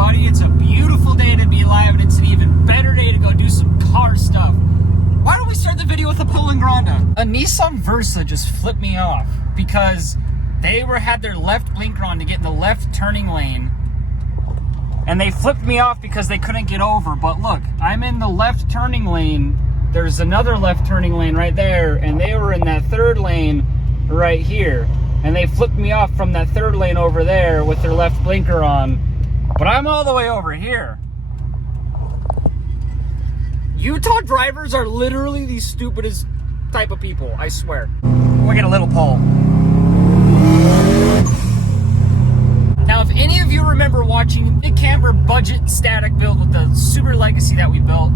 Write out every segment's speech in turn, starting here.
everybody. It's a beautiful day to be alive, and it's an even better day to go do some car stuff. Why don't we start the video with a Poland Granda? A Nissan Versa just flipped me off because they had their left blinker on to get in the left turning lane, and they flipped me off because they couldn't get over. But look, I'm in the left turning lane. There's another left turning lane right there, and they were in that third lane right here. And they flipped me off from that third lane over there with their left blinker on. But I'm all the way over here. Utah drivers are literally the stupidest type of people, I swear. We'll get a little pull. Now, if any of you remember watching the camper budget static build with the Super Legacy that we built,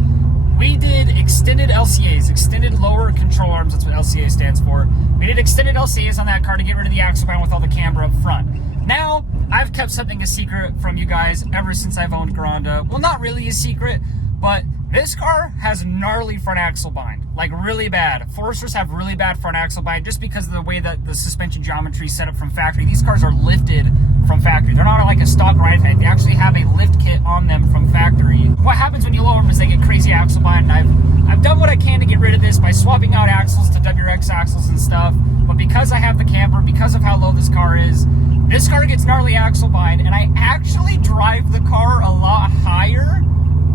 we did extended LCAs, extended lower control arms. That's what LCA stands for. We did extended LCAs on that car to get rid of the axle bind with all the camber up front. Now, I've kept something a secret from you guys ever since I've owned Granda. Well, not really a secret, but this car has gnarly front axle bind, like really bad. Foresters have really bad front axle bind just because of the way that the suspension geometry is set up from factory. These cars are lifted from factory. They're not like a stock ride height. They actually have a lift kit on them from factory. What happens when you lower them is they get crazy axle bind. I've done what I can to get rid of this by swapping out axles to WRX axles and stuff. But because I have the camper, because of how low this car gets gnarly axle bind, and I actually drive the car a lot higher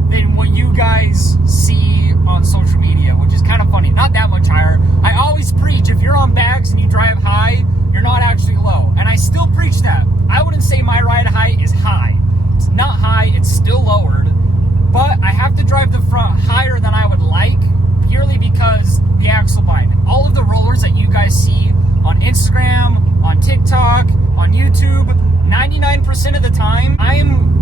than what you guys see on social media, which is kind of funny. Not that much higher. I always preach, if you're on bags and you drive high, you're not actually low. And I still preach that. I wouldn't say my ride height is high. It's not high, it's still lowered. But I have to drive the front higher than I would like, purely because the axle bind. All of the rollers that you guys see on Instagram, on TikTok, on YouTube, 99% of the time, I am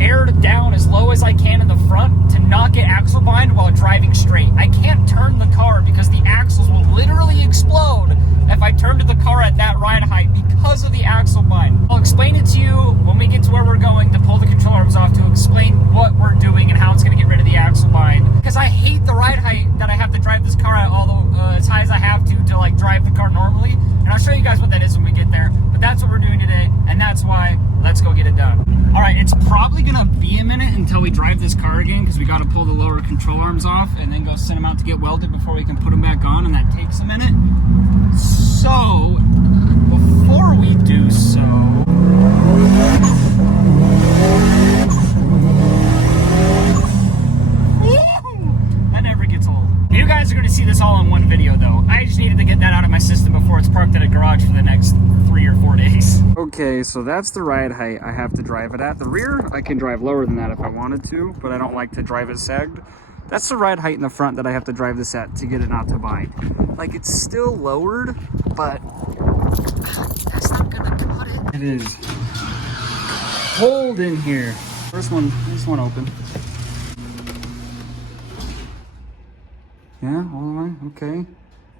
aired down as low as I can in the front to not get axle bind while driving straight. I can't turn the car because the axles will literally explode if I turn to the car at that ride height because of the axle bind. I'll explain it to you when we get to where we're going to pull the control arms off to explain what we're doing and how it's going to get rid of the axle bind. Because I hate the ride height that I have to drive this car at as high as I have to like drive the car normally. And I'll show you guys what that is when we get there. But that's what we're doing today, and that's why let's go get it done. All right, it's probably gonna be a minute until we drive this car again because we gotta pull the lower control arms off and then go send them out to get welded before we can put them back on, and that takes a minute. So, before we do so, that never gets old. You guys are gonna see this all in one video though. I just needed to get that out of my system before it's parked at a garage for the next 3 or 4 days. Okay, so that's the ride height I have to drive it at. The rear, I can drive lower than that if I wanted to, but I don't like to drive it sagged. That's the ride height in the front that I have to drive this at to get it not to bind. Like, it's still lowered, but that's not gonna cut it. It is cold in here. This one open. Yeah, all the way, okay.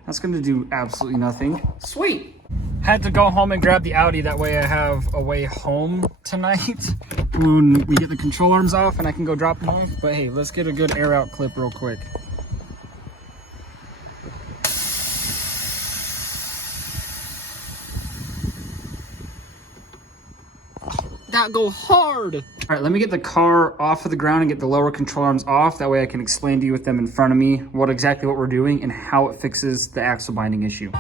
That's gonna do absolutely nothing. Sweet. Had to go home and grab the Audi, that way I have a way home tonight when we get the control arms off and I can go drop them off. But hey, let's get a good air out clip real quick. That go hard. All right, let me get the car off of the ground and get the lower control arms off. That way I can explain to you with them in front of me what we're doing and how it fixes the axle binding issue.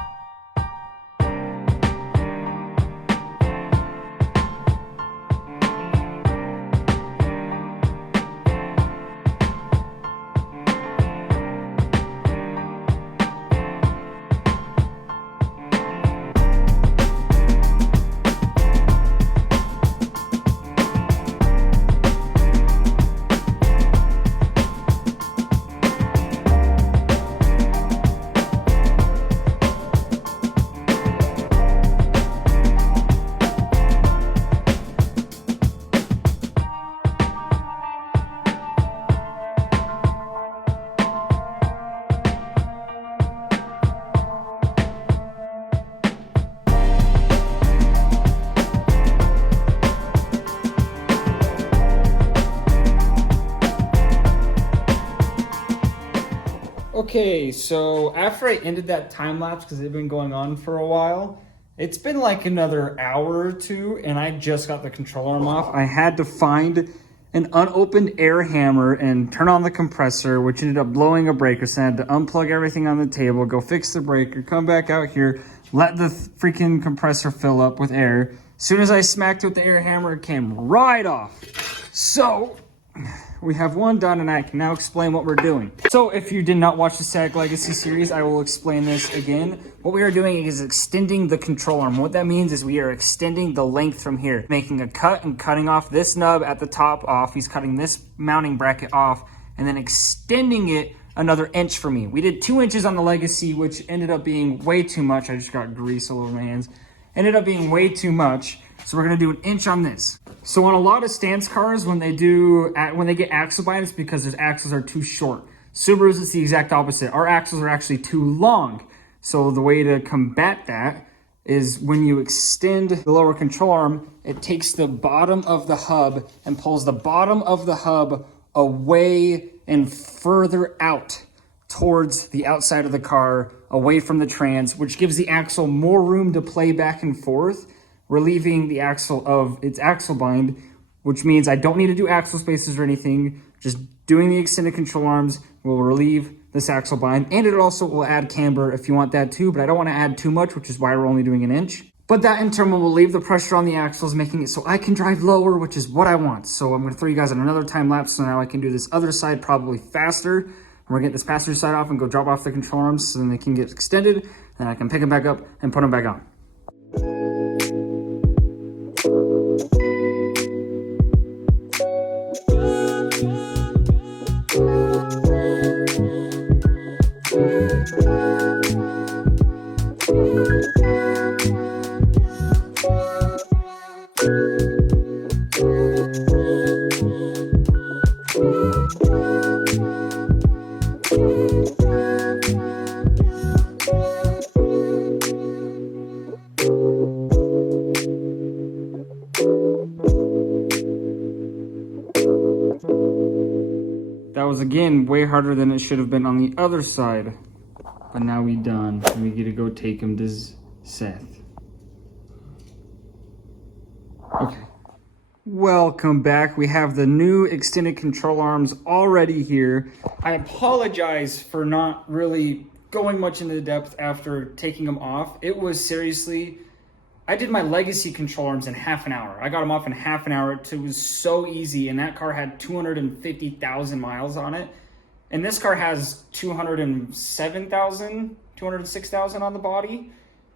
Okay, so after I ended that time lapse, because it had been going on for a while, It's been like another hour or two, and I just got the control arm off. I had to find an unopened air hammer and turn on the compressor, which ended up blowing a breaker. So I had to unplug everything on the table, go fix the breaker, come back out here, let the freaking compressor fill up with air. As soon as I smacked it with the air hammer, it came right off. So we have one done, and I can now explain what we're doing. So if you did not watch the Static Legacy series, I will explain this again. What we are doing is extending the control arm. What that means is we are extending the length from here, making a cut and cutting off this nub at the top off. He's cutting this mounting bracket off and then extending it another inch for me. We did 2 inches on the Legacy, which ended up being way too much. I just got grease all over my hands. Ended up being way too much. So we're gonna do 1 inch on this. So on a lot of stance cars, when they get axle bind, it's because their axles are too short. Subarus, it's the exact opposite. Our axles are actually too long. So the way to combat that is when you extend the lower control arm, it takes the bottom of the hub and pulls the bottom of the hub away and further out towards the outside of the car, away from the trans, which gives the axle more room to play back and forth, relieving the axle of its axle bind, which means I don't need to do axle spaces or anything. Just doing the extended control arms will relieve this axle bind, and it also will add camber if you want that too, but I don't want to add too much, which is why we're only doing 1 inch. But that in turn will relieve the pressure on the axles, making it so I can drive lower, which is what I want. So I'm going to throw you guys on another time lapse, so now I can do this other side probably faster. We're going to get this passenger side off and go drop off the control arms so then they can get extended, and I can pick them back up and put them back on. That was, again, way harder than it should have been on the other side. But now we done. And we get to go take him to Seth. Okay. Welcome back. We have the new extended control arms already here. I apologize for not really going much into the depth after taking them off. It was seriously... I did my Legacy control arms in half an hour. I got them off in half an hour. It was so easy, and that car had 250,000 miles on it. And this car has 207,000, 206,000 on the body.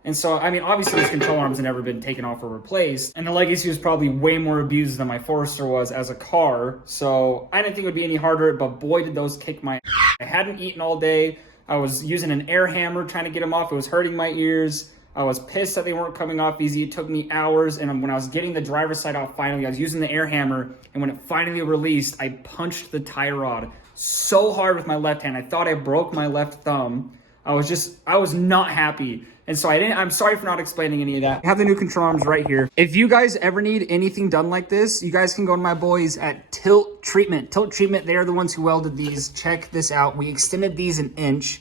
And so, I mean, obviously these control arms have never been taken off or replaced. And the Legacy was probably way more abused than my Forester was as a car. So I didn't think it would be any harder, but boy, did those kick my ass. I hadn't eaten all day. I was using an air hammer trying to get them off. It was hurting my ears. I was pissed that they weren't coming off easy. It took me hours, and when I was getting the driver's side off finally, I was using the air hammer, and when it finally released, I punched the tie rod so hard with my left hand. I thought I broke my left thumb. I was not happy. And so I'm sorry for not explaining any of that. I have the new control arms right here. If you guys ever need anything done like this, you guys can go to my boys at Tilt Treatment. Tilt Treatment, they are the ones who welded these. Check this out. We extended these 1 inch.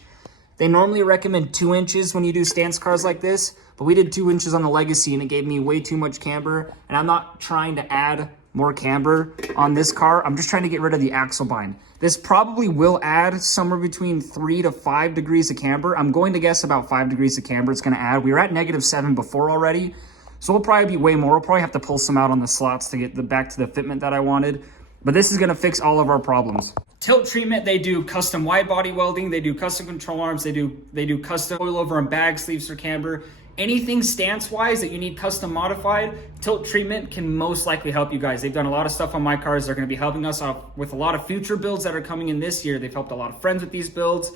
They normally recommend 2 inches when you do stance cars like this, but we did 2 inches on the Legacy and it gave me way too much camber. And I'm not trying to add more camber on this car. I'm just trying to get rid of the axle bind. This probably will add somewhere between 3 to 5 degrees of camber. I'm going to guess about 5 degrees of camber it's going to add. We were at -7 before already, so it'll probably be way more. We'll probably have to pull some out on the slots to get back to the fitment that I wanted. But this is going to fix all of our problems. Tilt Treatment, they do custom wide body welding, they do custom control arms, they do custom coilover and bag sleeves for camber. Anything stance-wise that you need custom modified, Tilt Treatment can most likely help you guys. They've done a lot of stuff on my cars. They're going to be helping us out with a lot of future builds that are coming in this year. They've helped a lot of friends with these builds.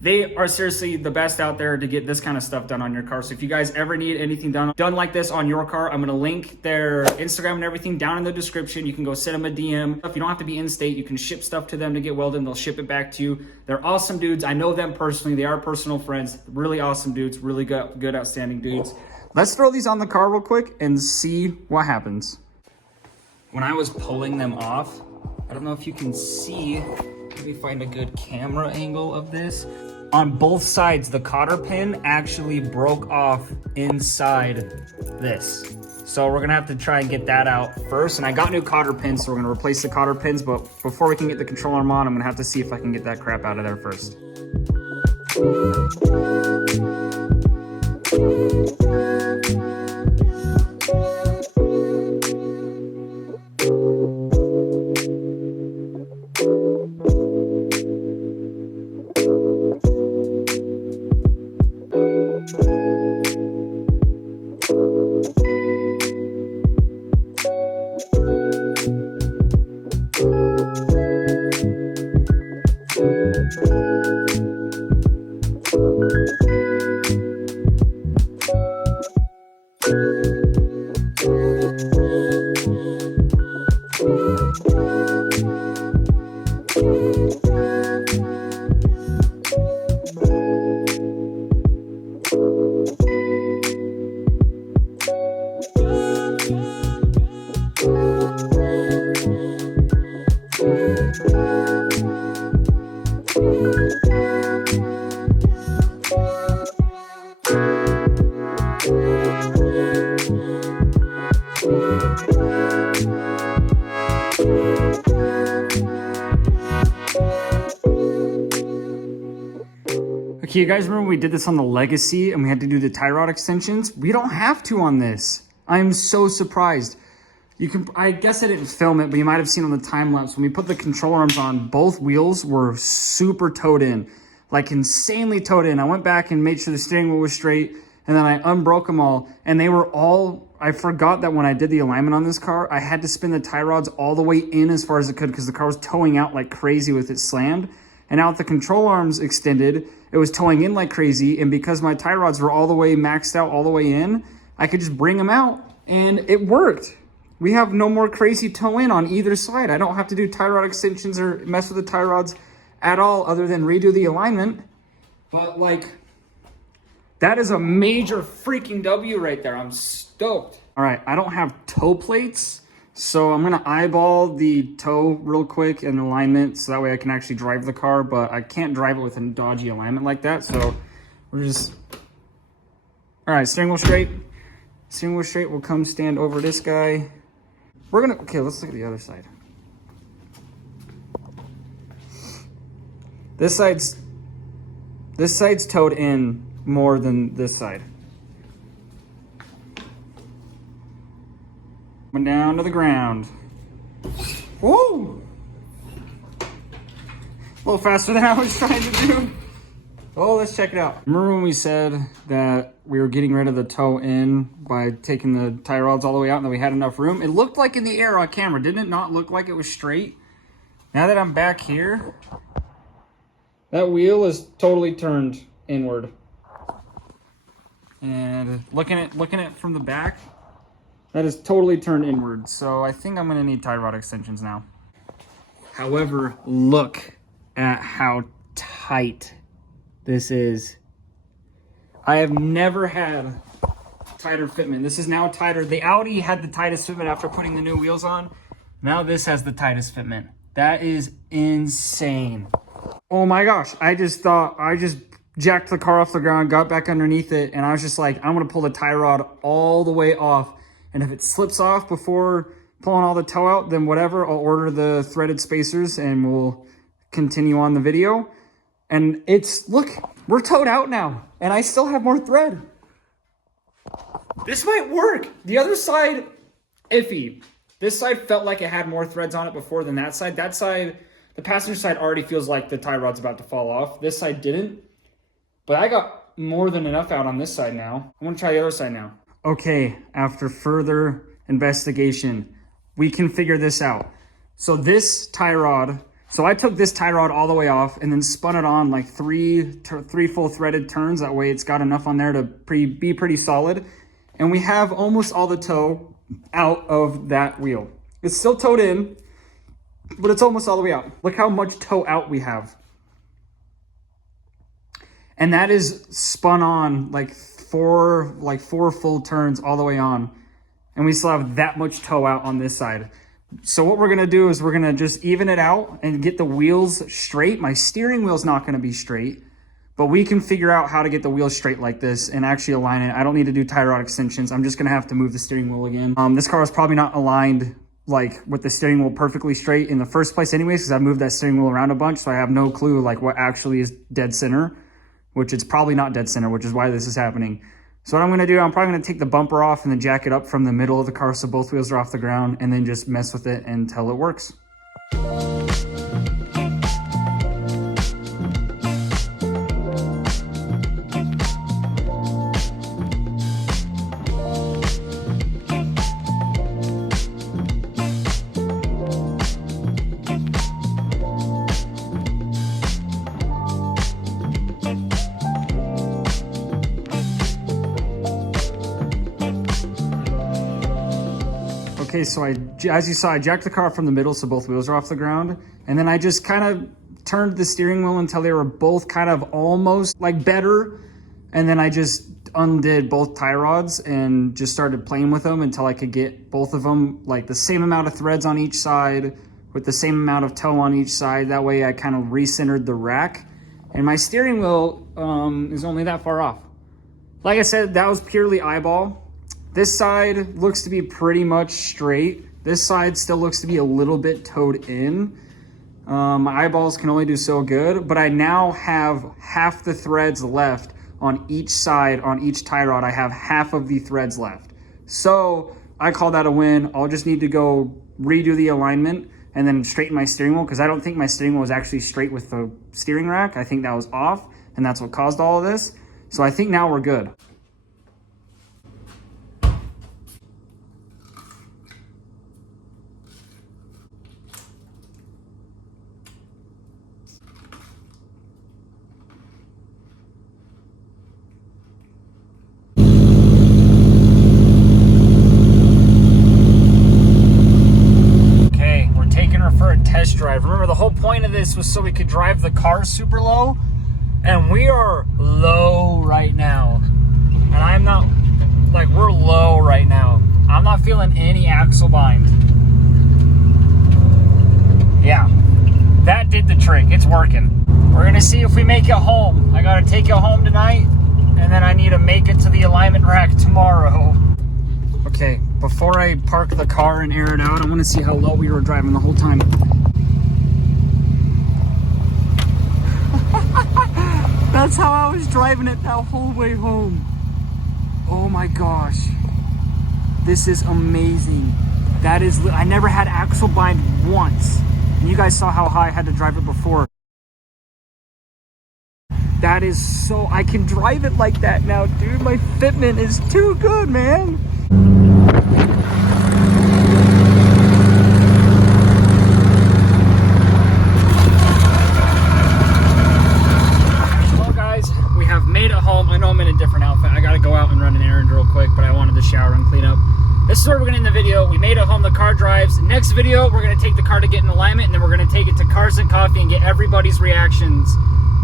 They are seriously the best out there to get this kind of stuff done on your car. So if you guys ever need anything done like this on your car, I'm going to link their Instagram and everything down in the description. You can go send them a DM. If you don't have to be in state, you can ship stuff to them to get welded and they'll ship it back to you. They're awesome dudes. I know them personally. They are personal friends. Really awesome dudes. Really good outstanding dudes. Let's throw these on the car real quick and see what happens. When I was pulling them off, I don't know if you can see. Let me find a good camera angle of this. on both sides, the cotter pin actually broke off inside this. So we're gonna have to try and get that out first. And I got new cotter pins, so we're gonna replace the cotter pins. But before we can get the control arm on, I'm gonna have to see if I can get that crap out of there first. Okay, you guys remember we did this on the Legacy and we had to do the tie rod extensions? We don't have to on this. I'm so surprised. You can, I guess I didn't film it, but you might have seen on the time lapse when we put the control arms on, both wheels were super towed in, like insanely towed in. I went back and made sure the steering wheel was straight, and then I unbroke them all, and they were all, I forgot that when I did the alignment on this car, I had to spin the tie rods all the way in as far as it could because the car was towing out like crazy with it slammed. And now with the control arms extended, it was towing in like crazy, and because my tie rods were all the way maxed out all the way in, I could just bring them out, and it worked. We have no more crazy toe in on either side. I don't have to do tie rod extensions or mess with the tie rods at all other than redo the alignment. But like, that is a major freaking W right there. I'm stoked. All right, I don't have toe plates, so I'm gonna eyeball the toe real quick in alignment so that way I can actually drive the car, but I can't drive it with a dodgy alignment like that. So we're just, all right, steering wheel straight. Steering wheel straight will come stand over this guy. We're gonna, okay, let's look at the other side. This side's towed in more than this side. Went down to the ground. Whoa! A little faster than I was trying to do. Oh, let's check it out. Remember when we said that we were getting rid of the toe in by taking the tie rods all the way out and that we had enough room? It looked like in the air on camera. Didn't it not look like it was straight? Now that I'm back here, that wheel is totally turned inward. And looking at it from the back, that is totally turned inward. So I think I'm gonna need tie rod extensions now. However, look at how tight this is. I have never had tighter fitment. This is now tighter. The Audi had the tightest fitment after putting the new wheels on. Now this has the tightest fitment. That is insane. Oh my gosh, I just jacked the car off the ground, got back underneath it, and I was just like, I'm gonna pull the tie rod all the way off. And if it slips off before pulling all the toe out, then whatever, I'll order the threaded spacers and we'll continue on the video. And it's, look, we're towed out now, and I still have more thread. This might work. The other side, iffy. This side felt like it had more threads on it before than that side. That side, the passenger side already feels like the tie rod's about to fall off. This side didn't, but I got more than enough out on this side now. I'm gonna try the other side now. Okay, after further investigation, we can figure this out. So this tie rod, so I took this tie rod all the way off and then spun it on like three full threaded turns. That way it's got enough on there to be pretty solid. And we have almost all the toe out of that wheel. It's still towed in, but it's almost all the way out. Look how much toe out we have. And that is spun on like four full turns all the way on. And we still have that much toe out on this side. So what we're gonna do is we're gonna just even it out and get the wheels straight. My steering wheel's not gonna be straight, But we can figure out how to get the wheels straight like this and actually align it. I don't need to do tie rod extensions. I'm just gonna have to move the steering wheel again. This car was probably not aligned like with the steering wheel perfectly straight in the first place anyways, because I moved that steering wheel around a bunch, so I have no clue like what actually is dead center, which it's probably not dead center, which is why this is happening. So what I'm gonna do, I'm probably gonna take the bumper off and then jack it up from the middle of the car so both wheels are off the ground, and then just mess with it until it works. Okay, so as you saw, I jacked the car from the middle so both wheels are off the ground. And then I just kind of turned the steering wheel until they were both kind of almost like better. And then I just undid both tie rods and just started playing with them until I could get both of them like the same amount of threads on each side with the same amount of toe on each side. That way I kind of recentered the rack. And my steering wheel is only that far off. Like I said, that was purely eyeball. This side looks to be pretty much straight. This side still looks to be a little bit toed in. My eyeballs can only do so good, but I now have half the threads left on each side. On each tie rod, I have half of the threads left. So I call that a win. I'll just need to go redo the alignment and then straighten my steering wheel, because I don't think my steering wheel was actually straight with the steering rack. I think that was off, and that's what caused all of this. So I think now we're good. Test drive. Remember, the whole point of this was so we could drive the car super low, and we are low right now. And I'm not, like, we're low right now. I'm not feeling any axle bind. Yeah, that did the trick. It's working. We're gonna see if we make it home. I gotta take it home tonight, and then I need to make it to the alignment rack tomorrow. Okay, before I park the car and air it out, I want to see how low we were driving the whole time. That's how I was driving it that whole way home. Oh my gosh. This is amazing. That is, I never had axle bind once. And you guys saw how high I had to drive it before. That is so, I can drive it like that now, dude. My fitment is too good, man. Well guys, we have made it home. I know I'm in a different outfit. I gotta go out and run an errand real quick, but I wanted to shower and clean up. This is where we're gonna end the video. We made it home, the car drives. Next video, we're gonna take the car to get in alignment, and then we're gonna take it to Cars and Coffee and get everybody's reactions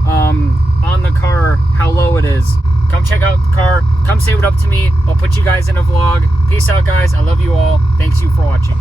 on the car, how low it is. Come check out the car. Come say what up to me. I'll put you guys in a vlog. Peace out, guys. I love you all. Thanks you for watching.